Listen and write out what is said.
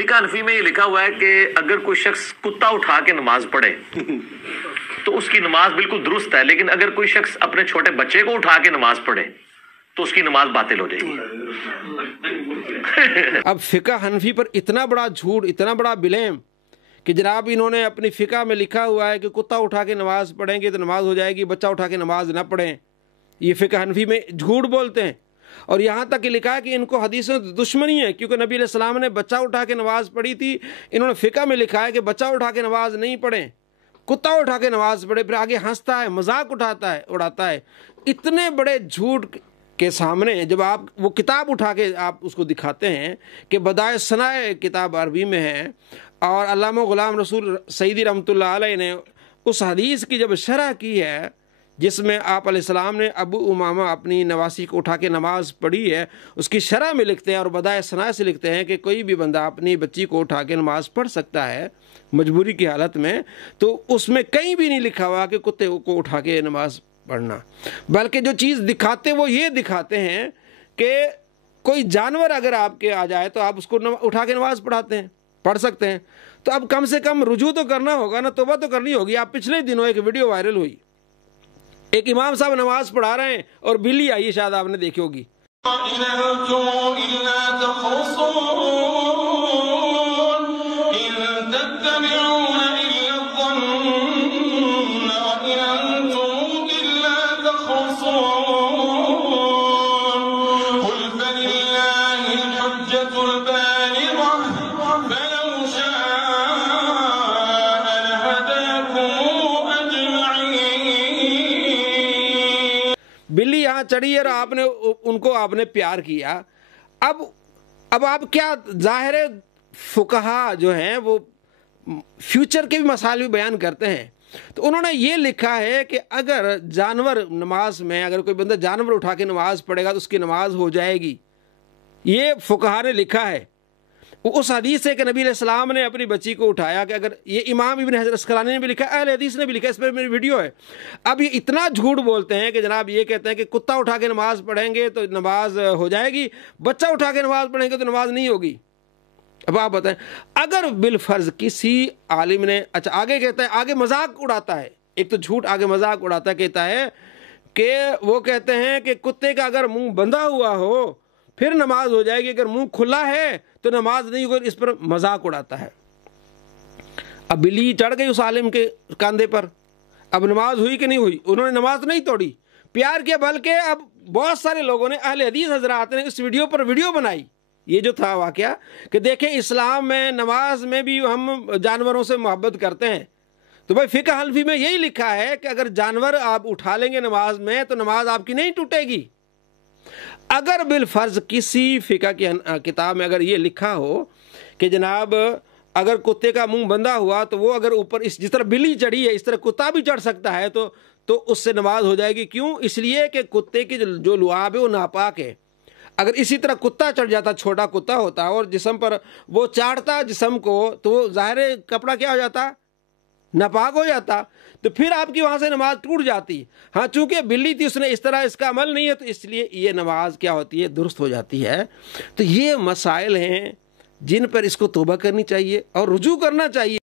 فقہ حنفی میں یہ لکھا ہوا ہے کہ اگر کوئی شخص کتا اٹھا کے نماز پڑھے تو اس کی نماز بالکل درست ہے، لیکن اگر کوئی شخص اپنے چھوٹے بچے کو اٹھا کے نماز پڑھے تو اس کی نماز باطل ہو جائے گی۔ اب فقہ حنفی پر اتنا بڑا جھوٹ، اتنا بڑا بلیم کہ جناب انہوں نے اپنی فقہ میں لکھا ہوا ہے کہ کتا اٹھا کے نماز پڑھیں گے تو نماز ہو جائے گی، بچہ اٹھا کے نماز نہ پڑھیں۔ یہ فقہ حنفی میں جھوٹ بولتے ہیں، اور یہاں تک کہ لکھا ہے کہ ان کو حدیثوں سے دشمنی ہے، کیونکہ نبی علیہ السلام نے بچہ اٹھا کے نماز پڑھی تھی، انہوں نے فقہ میں لکھا ہے کہ بچہ اٹھا کے نماز نہیں پڑھیں، کتا اٹھا کے نماز پڑھے، پھر آگے ہنستا ہے، مذاق اڑاتا ہے۔ اتنے بڑے جھوٹ کے سامنے جب آپ وہ کتاب اٹھا کے آپ اس کو دکھاتے ہیں کہ بدائع ثناء کتاب عربی میں ہے، اور علامہ غلام رسول سعیدی رحمۃ اللہ علیہ نے اس حدیث کی جب شرح کی ہے جس میں آپ علیہ السلام نے ابو امامہ اپنی نواسی کو اٹھا کے نماز پڑھی ہے، اس کی شرح میں لکھتے ہیں اور بدائع ثناء سے لکھتے ہیں کہ کوئی بھی بندہ اپنی بچی کو اٹھا کے نماز پڑھ سکتا ہے مجبوری کی حالت میں، تو اس میں کہیں بھی نہیں لکھا ہوا کہ کتے کو اٹھا کے نماز پڑھنا، بلکہ جو چیز دکھاتے وہ یہ دکھاتے ہیں کہ کوئی جانور اگر آپ کے آ جائے تو آپ اس کو اٹھا کے نماز پڑھ سکتے ہیں۔ تو اب کم سے کم رجوع تو کرنا ہوگا نا، توبہ تو کرنی ہوگی۔ آپ پچھلے دنوں ایک ویڈیو وائرل ہوئی، ایک امام صاحب نماز پڑھا رہے ہیں اور بلی آئی، شاید آپ نے دیکھی ہوگی۔ بلی یہاں چڑھی اور ان کو آپ نے پیار کیا۔ اب آپ کیا، ظاہر فقہا جو ہیں وہ فیوچر کے بھی مسائل بھی بیان کرتے ہیں، تو انہوں نے یہ لکھا ہے کہ اگر جانور نماز میں، اگر کوئی بندہ جانور اٹھا کے نماز پڑھے گا تو اس کی نماز ہو جائے گی۔ یہ فقہا نے لکھا ہے۔ اس حدیث سے کہ نبی علیہ السلام نے اپنی بچی کو اٹھایا، کہ اگر یہ امام ابن حجر اسقلانی نے بھی لکھا ہے، اہل حدیث نے بھی لکھا ہے، اس پر میری ویڈیو ہے۔ اب یہ اتنا جھوٹ بولتے ہیں کہ جناب یہ کہتے ہیں کہ کتا اٹھا کے نماز پڑھیں گے تو نماز ہو جائے گی، بچہ اٹھا کے نماز پڑھیں گے تو نماز نہیں ہوگی۔ اب آپ بتائیں، اگر بالفرض کسی عالم نے، اچھا آگے کہتا ہے، آگے مذاق اڑاتا ہے، ایک تو جھوٹ آگے مذاق اڑاتا ہے، کہتا ہے کہ وہ کہتے ہیں کہ کتے کا اگر منہ بندھا ہوا ہو پھر نماز ہو جائے گی، اگر منہ کھلا ہے تو نماز نہیں ہوگی، اس پر مذاق اڑاتا ہے۔ اب بلی چڑھ گئی اس عالم کے کاندھے پر، اب نماز ہوئی کہ نہیں ہوئی؟ انہوں نے نماز نہیں توڑی، پیار کیا، بلکہ اب بہت سارے لوگوں نے، اہل حدیث حضرات نے اس ویڈیو پر ویڈیو بنائی۔ یہ جو تھا واقعہ کہ دیکھیں اسلام میں نماز میں بھی ہم جانوروں سے محبت کرتے ہیں، تو بھائی فقہ حنفی میں یہی لکھا ہے کہ اگر جانور آپ اٹھا لیں گے نماز میں تو نماز آپ کی نہیں ٹوٹے گی۔ اگر بالفرض کسی فقہ کی کتاب میں اگر یہ لکھا ہو کہ جناب اگر کتے کا منہ بندھا ہوا تو وہ اگر اوپر جس طرح بلی چڑھی ہے اس طرح کتا بھی چڑھ سکتا ہے تو اس سے نماز ہو جائے گی۔ کیوں؟ اس لیے کہ کتے کی جو لعاب ہے وہ ناپاک ہے۔ اگر اسی طرح کتا چڑھ جاتا، چھوٹا کتا ہوتا اور جسم پر وہ چاڑتا جسم کو، تو وہ ظاہر کپڑا کیا ہو جاتا؟ ناپاک ہو جاتا، تو پھر آپ کی وہاں سے نماز ٹوٹ جاتی۔ ہاں چونکہ بلی تھی، اس نے اس طرح اس کا عمل نہیں ہے، تو اس لیے یہ نماز کیا ہوتی ہے؟ درست ہو جاتی ہے۔ تو یہ مسائل ہیں جن پر اس کو توبہ کرنی چاہیے اور رجوع کرنا چاہیے۔